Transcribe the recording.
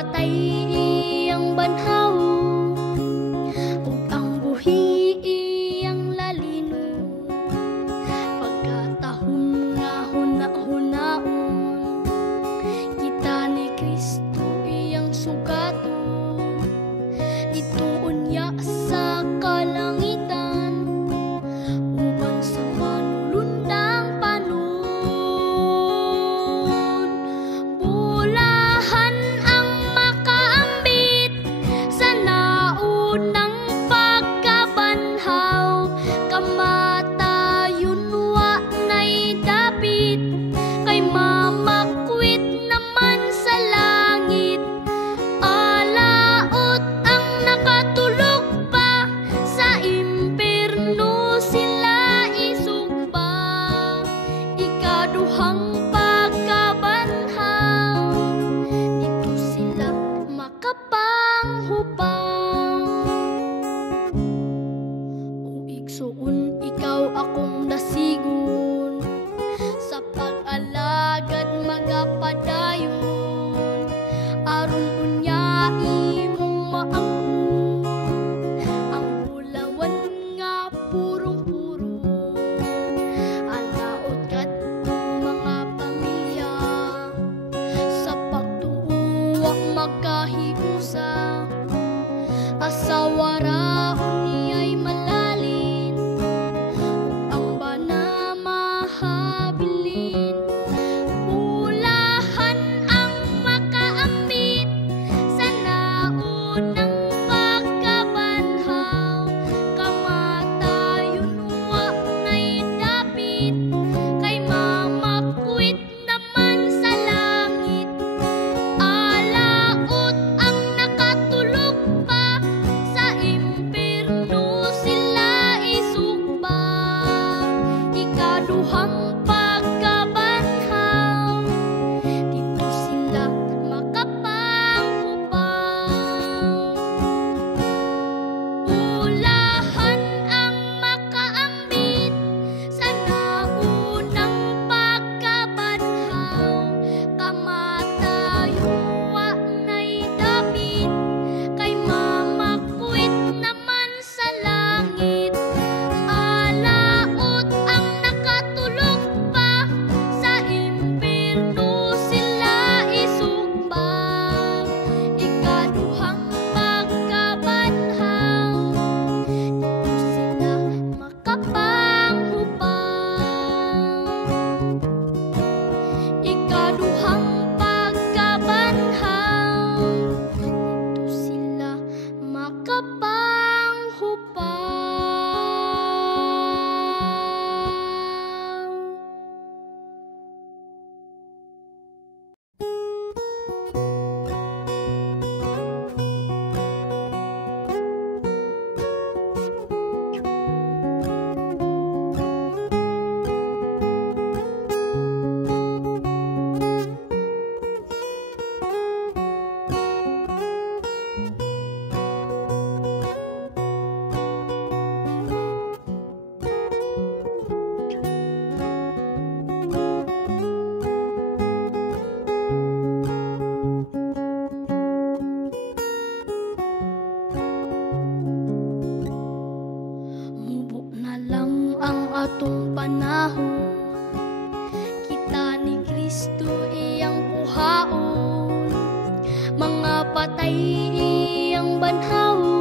patay iyang banhaw, ug ang buhi iyang lalino. Pagkatahon nga huna-hunaon, kita ni Kristo iyang sugaton. Ditoon niya sa kalangitan, uban sa manulundang panon. Bulahan ang makaambit sa naunang pagkabanhaw, kamatayon wa na'y dapit, kay mamakwit naman sa langit. Alaot ang nakatulog pa, sa impierno sila isugba. Ikaduhang pagkabanhaw, dito sila makapanghupaw. O igsuon, ikaw akong dasigon, sa pag-alagad magapadayon. Aron unya imong maangkon ang bulawan nga purong-puro. Alaot kadto mga pamilya, sa pagtuwa magkahiusa. Asawa raon niya'y malalin, ug ang bana mahabilin. Bulahan ang makaambit sa naunang pagkabanhaw, kamatayon wa na'y dapit, kay mamakwit naman sa langit. Alaot ang nakatulog pa, sa impierno sila isugba. Ikaduhang pagkabanhaw, dito sila makapanghupaw. Bulahan ang makaambit sa naunang pagkabanhaw, kamatayon wa na'y dapit, kay mamakwit naman sa langit. Alaot ang nakatulog pa, sa impierno sila isugba. Ikaduhang pagkabanhaw, dito sila makapanghupaw. Ikaduhang pagkabanhaw, dito sila makapanghupaw. Mubo na lang ang atong panahon, kita ni Kristo iyang kuhaon. Mga patay iyang banhaw,